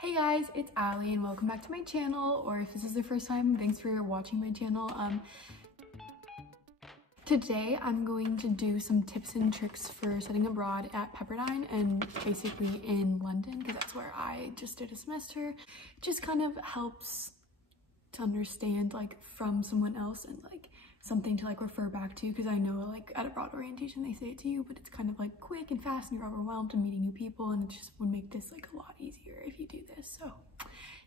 Hey guys, it's Allie and welcome back to my channel, or if this is the first time, thanks for watching my channel. Today I'm going to do some tips and tricks for studying abroad at Pepperdine and basically in London because that's where I just did a semester. It just kind of helps to understand like from someone else and like something to like refer back to, because I know like at abroad orientation they say it to you, but it's kind of like quick and fast and you're overwhelmed and meeting new people, and it just would make this like a lot easier if you do this. So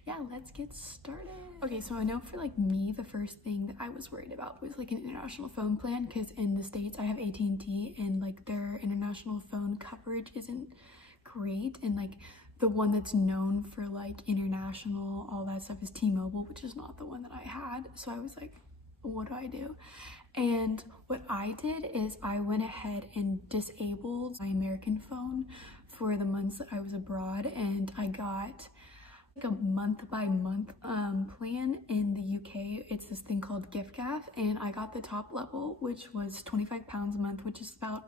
yeah, let's get started. Okay, so I know for like me, the first thing that I was worried about was like an international phone plan, because in the States I have AT&T and like their international phone coverage isn't great, and like the one that's known for like international all that stuff is T-Mobile, which is not the one that I had. So I was like, what do I do? And what I did is I went ahead and disabled my American phone for the months that I was abroad, and I got like a month by month plan in the UK. It's this thing called giffgaff, and I got the top level, which was £25 a month, which is about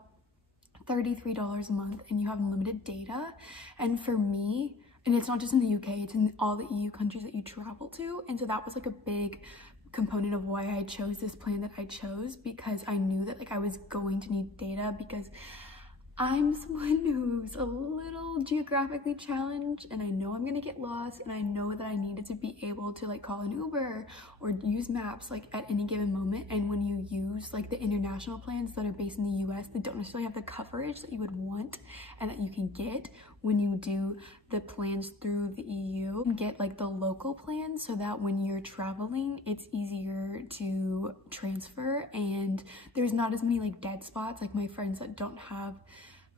$33 a month, and you have unlimited data. And for me, and it's not just in the UK, it's in all the EU countries that you travel to, and so that was like a big component of why I chose this plan that I chose, because I knew that like I was going to need data, because I'm someone who's a little geographically challenged and I know I'm gonna get lost, and I know that I needed to be able to like call an Uber or use maps like at any given moment. And when you use like the international plans that are based in the US, they don't necessarily have the coverage that you would want and that you can get when you do the plans through the EU. Get like the local plans so that when you're traveling it's easier to transfer and there's not as many like dead spots. Like my friends that don't have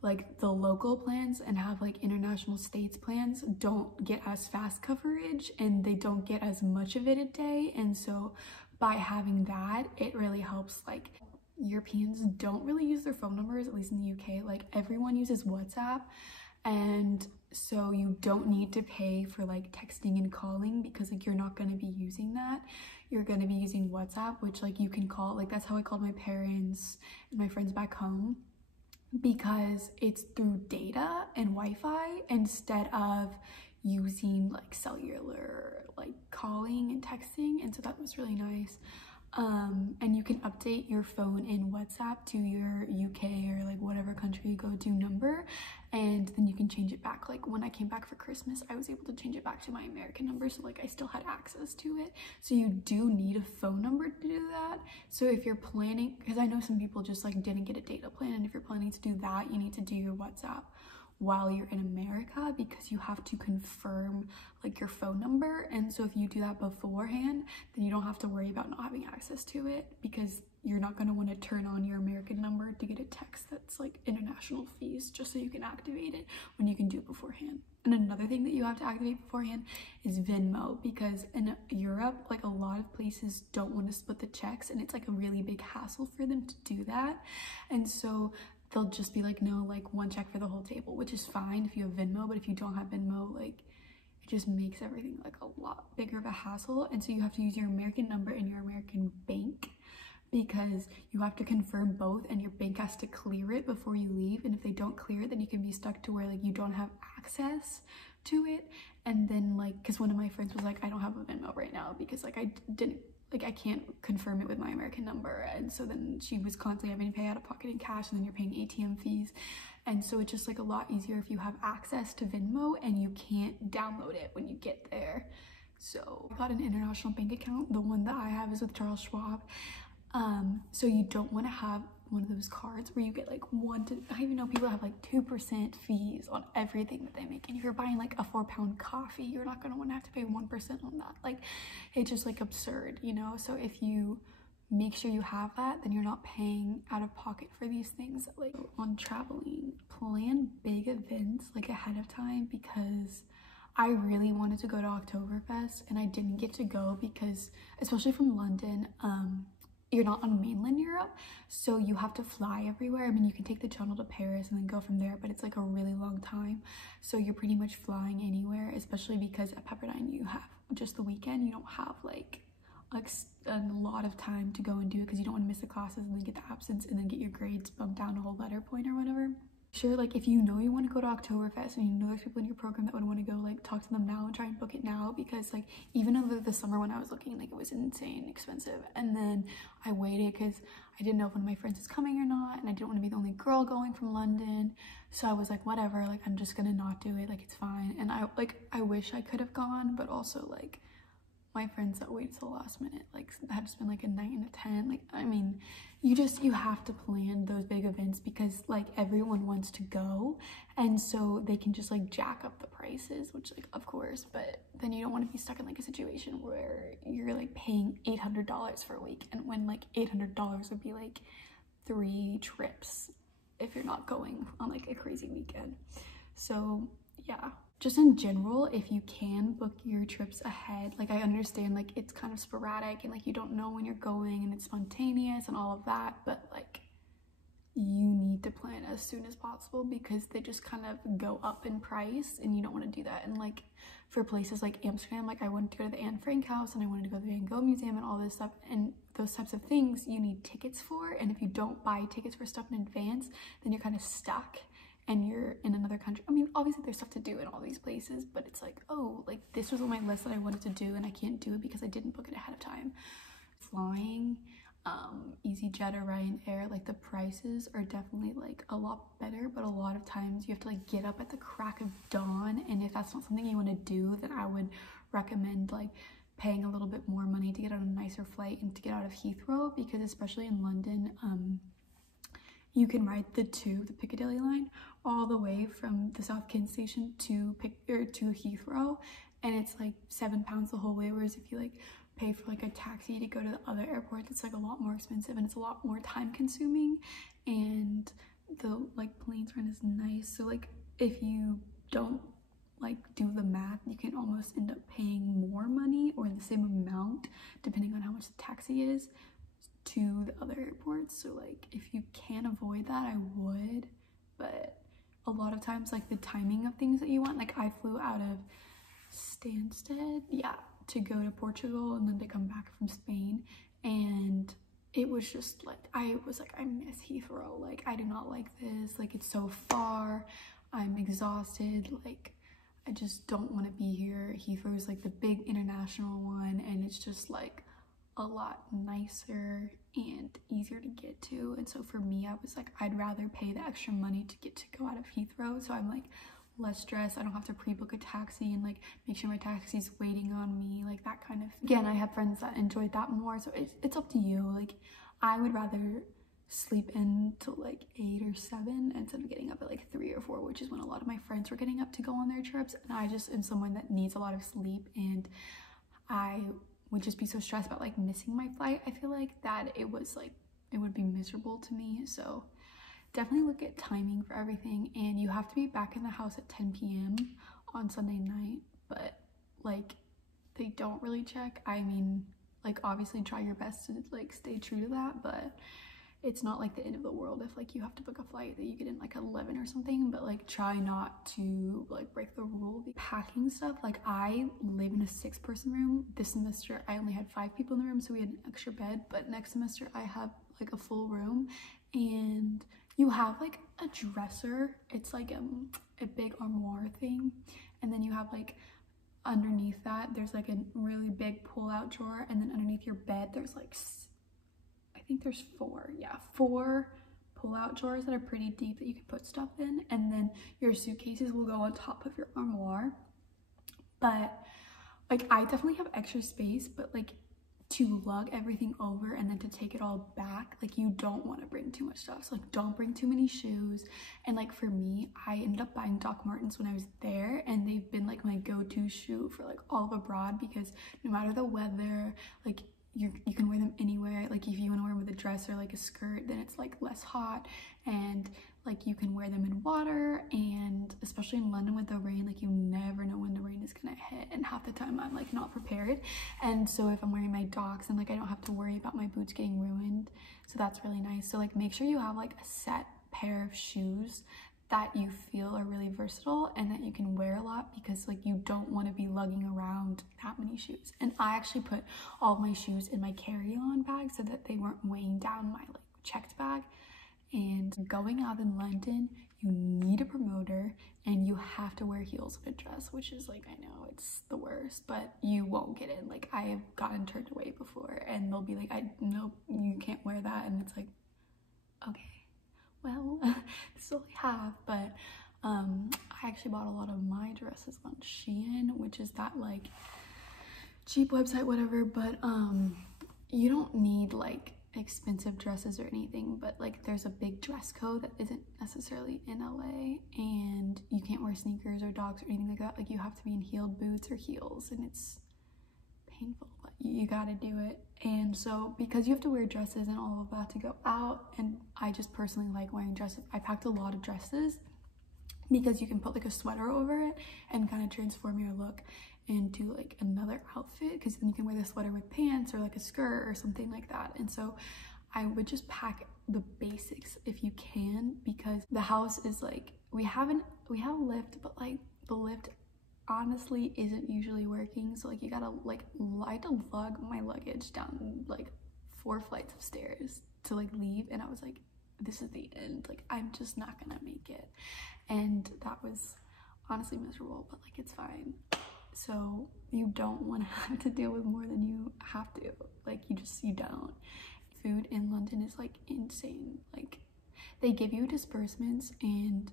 like the local plans and have like international states plans don't get as fast coverage and they don't get as much of it a day. And so by having that, it really helps. Like Europeans don't really use their phone numbers, at least in the UK. Like everyone uses WhatsApp, and so you don't need to pay for like texting and calling, because like you're not going to be using that. You're going to be using WhatsApp, which like you can call. Like that's how I called my parents and my friends back home, because it's through data and Wi-Fi instead of using like cellular like calling and texting. And so that was really nice. And you can update your phone in WhatsApp to your UK or like whatever country you go to number, and then you can change it back. Like when I came back for Christmas, I was able to change it back to my American number, so like I still had access to it. So you do need a phone number to do that. So if you're planning, because I know some people just like didn't get a data plan, and if you're planning to do that, you need to do your WhatsApp while you're in America, because you have to confirm like your phone number. And so if you do that beforehand, then you don't have to worry about not having access to it, because you're not going to want to turn on your American number to get a text that's like international fees just so you can activate it when you can do it beforehand. And another thing that you have to activate beforehand is Venmo, because in Europe like a lot of places don't want to split the checks, and it's like a really big hassle for them to do that. And so they'll just be like, no, like one check for the whole table, which is fine if you have Venmo, but if you don't have Venmo, like it just makes everything like a lot bigger of a hassle. And so you have to use your American number and your American bank, because you have to confirm both, and your bank has to clear it before you leave. And if they don't clear it, then you can be stuck to where like you don't have access to it. And then like, because one of my friends was like, I don't have a Venmo right now because like I can't confirm it with my American number. And so then she was constantly having to pay out of pocket in cash, and then you're paying ATM fees. And so it's just like a lot easier if you have access to Venmo and you can't download it when you get there. So I got an international bank account. The one that I have is with Charles Schwab. So you don't want to have one of those cards where you get like I even know people have like 2% fees on everything that they make. And if you're buying like a £4 coffee, you're not going to want to have to pay 1% on that. Like it's just like absurd, you know? So if you make sure you have that, then you're not paying out of pocket for these things. Like on traveling, plan big events like ahead of time, because I really wanted to go to Oktoberfest and I didn't get to go because, especially from London, you're not on mainland Europe, so you have to fly everywhere. I mean, you can take the channel to Paris and then go from there, but it's like a really long time, so you're pretty much flying anywhere, especially because at Pepperdine you have just the weekend. You don't have like a lot of time to go and do it, because you don't want to miss the classes and then get the absence and then get your grades bumped down a whole letter point or whatever. Sure, like if you know you want to go to Oktoberfest and you know there's people in your program that would want to go, like talk to them now and try and book it now, because like even over the summer when I was looking, like it was insane expensive, and then I waited because I didn't know if one of my friends was coming or not, and I didn't want to be the only girl going from London, so I was like, whatever, like I'm just gonna not do it, like it's fine. And I wish I could have gone, but also like my friends that wait till the last minute, like that just been like a 9 and a 10. Like I mean, you have to plan those big events because like everyone wants to go, and so they can just like jack up the prices, which like of course, but then you don't want to be stuck in like a situation where you're like paying $800 for a week, and when like $800 would be like 3 trips if you're not going on like a crazy weekend. So yeah, just in general, if you can book your trips ahead, like I understand like it's kind of sporadic and like you don't know when you're going and it's spontaneous and all of that, but like you need to plan as soon as possible because they just kind of go up in price and you don't want to do that. And like for places like Amsterdam, like I wanted to go to the Anne Frank house and I wanted to go to the Van Gogh Museum and all this stuff, and those types of things you need tickets for, and if you don't buy tickets for stuff in advance, then you're kind of stuck and you're in another country. I mean, obviously there's stuff to do in all these places, but it's like, oh, like this was on my list that I wanted to do and I can't do it because I didn't book it ahead of time. Flying, EasyJet or Ryanair, like the prices are definitely like a lot better, but a lot of times you have to like get up at the crack of dawn, and if that's not something you want to do, then I would recommend like paying a little bit more money to get on a nicer flight and to get out of Heathrow, because especially in London, you can ride the Piccadilly line all the way from the South Kent station to Heathrow, and it's like £7 the whole way, whereas if you like pay for like a taxi to go to the other airport, it's like a lot more expensive and it's a lot more time consuming, and the like planes run is nice. So like if you don't like do the math, you can almost end up paying more money or the same amount depending on how much the taxi is to the other airports. So like if you can avoid that, I would, but a lot of times like the timing of things that you want, like I flew out of Stansted, yeah, to go to Portugal and then to come back from Spain, and it was just like I was like, I miss Heathrow, like I do not like this, like it's so far, I'm exhausted, like I just don't want to be here. Heathrow is like the big international one, and it's just like a lot nicer and easier to get to, and so for me I was like, I'd rather pay the extra money to get to go out of Heathrow, so I'm like less stressed. I don't have to pre-book a taxi and like make sure my taxi's waiting on me, like that kind of. Again, I have friends that enjoyed that more, so it's up to you. Like I would rather sleep in till like 8 or 7 instead of getting up at like 3 or 4, which is when a lot of my friends were getting up to go on their trips, and I just am someone that needs a lot of sleep, and I would just be so stressed about like missing my flight. I feel like that it would be miserable to me. So definitely look at timing for everything, and you have to be back in the house at 10 p.m. on Sunday night, but like they don't really check. I mean, like obviously try your best to like stay true to that, but it's not like the end of the world if like you have to book a flight that you get in like 11 or something, but like try not to like break the rule. Packing stuff, like I live in a 6-person room. This semester I only had 5 people in the room, so we had an extra bed, but next semester I have like a full room, and you have like a dresser. It's like a big armoire thing, and then you have like underneath that there's like a really big pull-out drawer, and then underneath your bed there's like I think there's 4 pull-out drawers that are pretty deep that you can put stuff in, and then your suitcases will go on top of your armoire. But like I definitely have extra space, but like to lug everything over and then to take it all back, like you don't want to bring too much stuff. So like don't bring too many shoes. And like for me, I ended up buying Doc Martens when I was there, and they've been like my go-to shoe for like all of abroad, because no matter the weather, like you can wear them anywhere. Like if you want to wear them with a dress or like a skirt, then it's like less hot, and like you can wear them in water, and especially in London with the rain, like you never know when the rain is gonna hit, and half the time I'm like not prepared. And so if I'm wearing my Docs, and like I don't have to worry about my boots getting ruined, so that's really nice. So like make sure you have like a set pair of shoes that you feel are really versatile and that you can wear a lot, because like you don't want to be lugging around that many shoes. And I actually put all of my shoes in my carry-on bag so that they weren't weighing down my like checked bag. And going out in London, you need a promoter, and you have to wear heels with a dress, which is like, I know it's the worst, but you won't get in. Like, I have gotten turned away before, and they'll be like, nope, you can't wear that, and it's like, okay, well, this is all I have. But I actually bought a lot of my dresses on Shein, which is that like cheap website, whatever. But you don't need like expensive dresses or anything, but like there's a big dress code that isn't necessarily in LA, and you can't wear sneakers or dogs or anything like that. Like, you have to be in heeled boots or heels, and it's painful, but you gotta do it. And so because you have to wear dresses and all of that to go out, and I just personally like wearing dresses, I packed a lot of dresses because you can put like a sweater over it and kind of transform your look into like another outfit, because then you can wear the sweater with pants or like a skirt or something like that. And so I would just pack the basics if you can, because the house is like, we have a lift, but like the lift honestly isn't usually working. So like, you gotta like, I had to lug my luggage down like 4 flights of stairs to like leave, and I was like, this is the end, like I'm just not gonna make it. And that was honestly miserable, but like, it's fine. So you don't want to have to deal with more than you have to. Like, you don't. Food in London is like insane. Like, they give you disbursements, and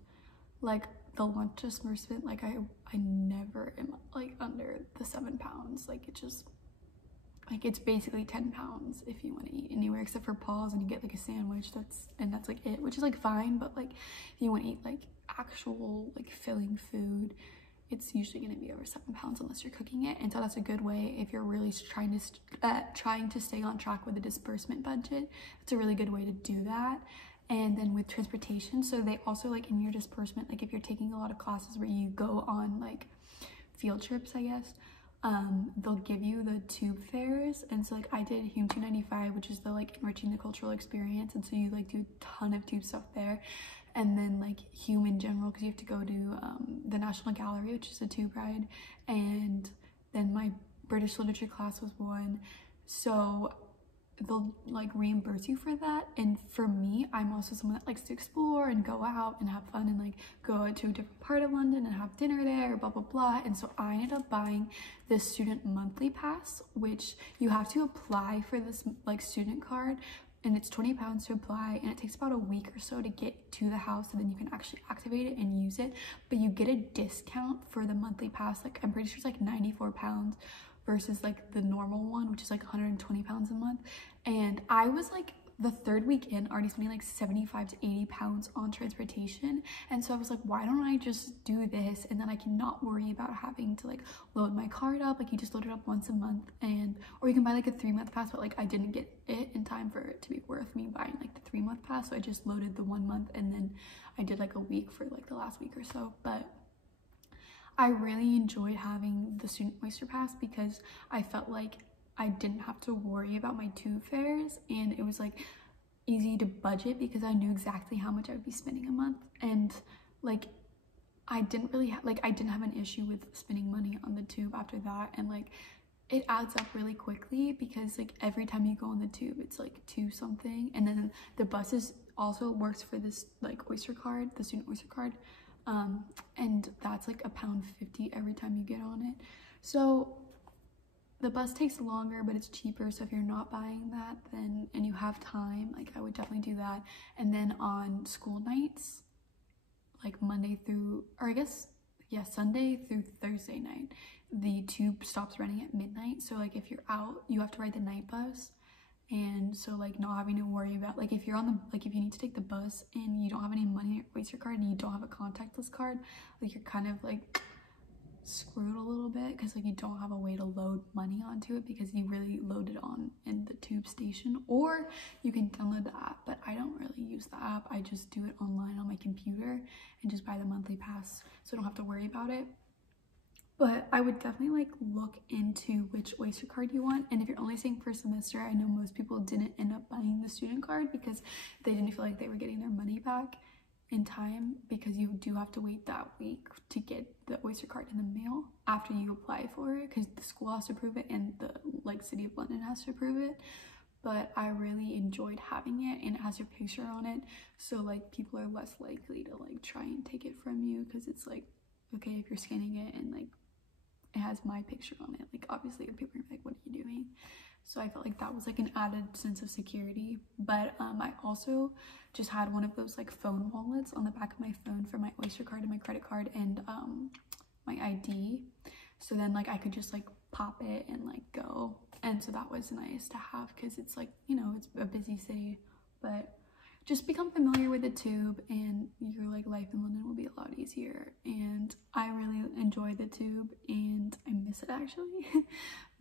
like the lunch disbursement, like I never am like under the £7. Like, it just, like, it's basically £10 if you want to eat anywhere except for Paul's, and you get like a sandwich, that's like it, which is like fine. But like, if you want to eat like actual like filling food, it's usually going to be over £7 unless you're cooking it. And so that's a good way if you're really trying to stay on track with the disbursement budget. It's a really good way to do that. And then with transportation, so they also, like, in your disbursement, like if you're taking a lot of classes where you go on like field trips, I guess, they'll give you the tube fares. And so like, I did Hume 295, which is the like enriching the cultural experience, and so you like do a ton of tube stuff there. And then like Hume in general, because you have to go to the National Gallery, which is a tube ride. And then my British literature class was one, so they'll like reimburse you for that. And for me, I'm also someone that likes to explore and go out and have fun and like go to a different part of London and have dinner there, blah blah blah. And so I ended up buying this student monthly pass, which you have to apply for this like student card, and it's £20 to apply, and it takes about a week or so to get to the house, and then you can actually activate it and use it. But you get a discount for the monthly pass. Like, I'm pretty sure it's like £94 versus like the normal one, which is like £120 a month. And I was like, the 3rd week in, already spending like £75 to £80 on transportation. And so I was like, why don't I just do this, and then I cannot worry about having to like load my card up. Like, you just load it up once a month, and or you can buy like a 3-month pass, but like I didn't get it in time for it to be worth me buying like the 3-month pass, so I just loaded the 1 month, and then I did like a week for like the last week or so. But I really enjoyed having the student oyster pass because I felt like I didn't have to worry about my tube fares, and it was like easy to budget because I knew exactly how much I would be spending a month. And like, I didn't really I didn't have an issue with spending money on the tube after that. And like, it adds up really quickly because like every time you go on the tube, it's like 2 something, and then the buses also works for this like oyster card, the student oyster card, and that's like £1.50 every time you get on it. So the bus takes longer, but it's cheaper. So if you're not buying that, then, and you have time, like I would definitely do that. And then on school nights, like Monday through, or I guess, yeah, Sunday through Thursday night, the tube stops running at midnight. So like, if you're out, you have to ride the night bus. And so like, not having to worry about like, if you're on the, like if you need to take the bus and you don't have any money in your oyster card and you don't have a contactless card, like you're kind of like screwed a little bit, because like you don't have a way to load money onto it because you really load it on in the tube station. Or you can download the app, but I don't really use the app. I just do it online on my computer and just buy the monthly pass, so I don't have to worry about it. But I would definitely like look into which oyster card you want. And if you're only staying for a semester, I know most people didn't end up buying the student card because they didn't feel like they were getting their money back in time, because you do have to wait that week to get the oyster card in the mail after you apply for it, because the school has to approve it and the like city of London has to approve it. but I really enjoyed having it, and it has your picture on it, so like people are less likely to like try and take it from you, because it's like, okay, if you're scanning it and like it has my picture on it, like obviously people are like, what are you doing? So I felt like that was like an added sense of security. But I also just had one of those like phone wallets on the back of my phone for my Oyster card and my credit card and my ID, so then like I could just like pop it and like go. And so that was nice to have, because it's like, you know, it's a busy city, but just become familiar with the tube and your like life in London will be a lot easier. And I really enjoy the tube and I miss it actually.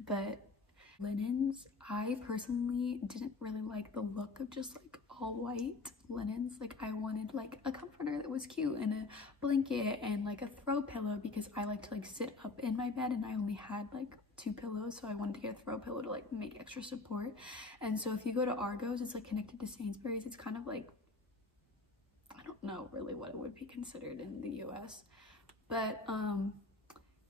But linens, I personally didn't really like the look of just like all white linens. Like I wanted like a comforter that was cute and a blanket and like a throw pillow, because I like to like sit up in my bed and I only had like 2 pillows, so I wanted to get a throw pillow to like make extra support. And so if you go to Argos, it's like connected to Sainsbury's. It's kind of like, I don't know really what it would be considered in the US, but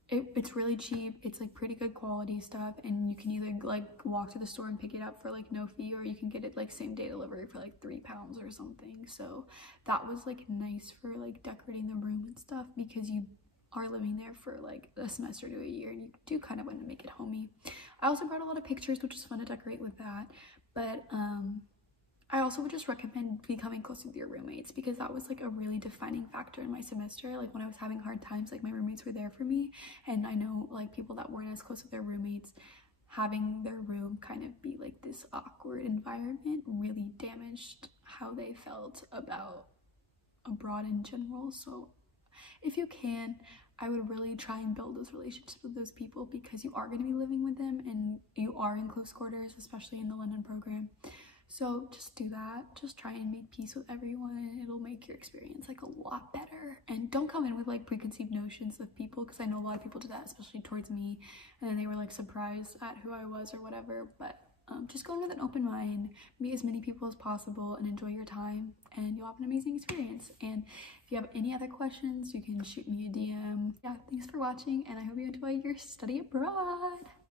it's really cheap. It's like pretty good quality stuff, and you can either like walk to the store and pick it up for like no fee, or you can get it like same day delivery for like £3 or something. So that was like nice for like decorating the room and stuff, because you are living there for like a semester to a year and you do kind of want to make it homey. I also brought a lot of pictures, which is fun to decorate with that. But I also would just recommend becoming close with your roommates, because that was like a really defining factor in my semester. Like when I was having hard times, like my roommates were there for me, and I know like people that weren't as close with their roommates, having their room kind of be like this awkward environment really damaged how they felt about abroad in general. So if you can, I would really try and build those relationships with those people, because you are going to be living with them and you are in close quarters, especially in the London program. So just do that. Just try and make peace with everyone, and it'll make your experience like a lot better. And don't come in with like preconceived notions of people, because I know a lot of people do that, especially towards me, and then they were like surprised at who I was or whatever. But just go in with an open mind, meet as many people as possible, and enjoy your time, and you'll have an amazing experience. And if you have any other questions, you can shoot me a DM. Yeah, thanks for watching, and I hope you enjoy your study abroad.